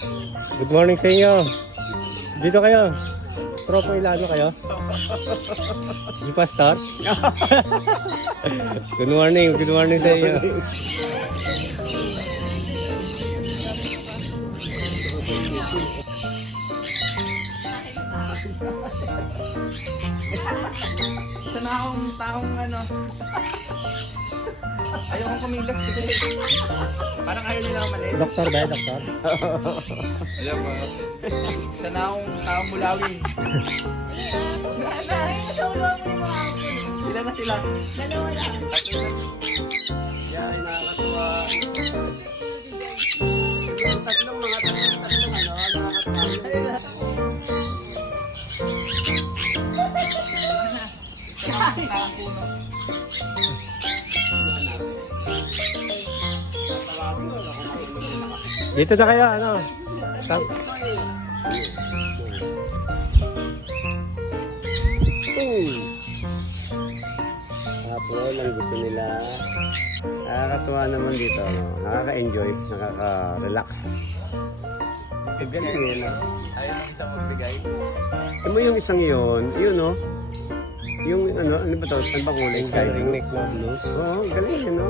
Good morning sa inyo. Dito kayo. Tropa Ilano kayo? Si Pastor? Good morning sa inyo. Isa na akong taong ano. Ayokong kumilos kasi parang ayaw nila umalis. Doktor ba? Doktor? Alam mo. Isa na akong taong mulawin. Sila na sila. Dalawa lang. Yan, nakakatuwa. Tatlong ano, nakakatuwa. Taong puno. Dito na kayo, ano? Apple, ang gusto nila. Nakakatuwa naman dito, no? Nakaka-enjoy, nakaka-relax. Galing yun, no? Ayaw nang isang magbigay. Alam mo yung isang yun, no? Yung ano ba to? Ano ba kulay? Coloring neck, no? Blue? Oo, galing yun, no?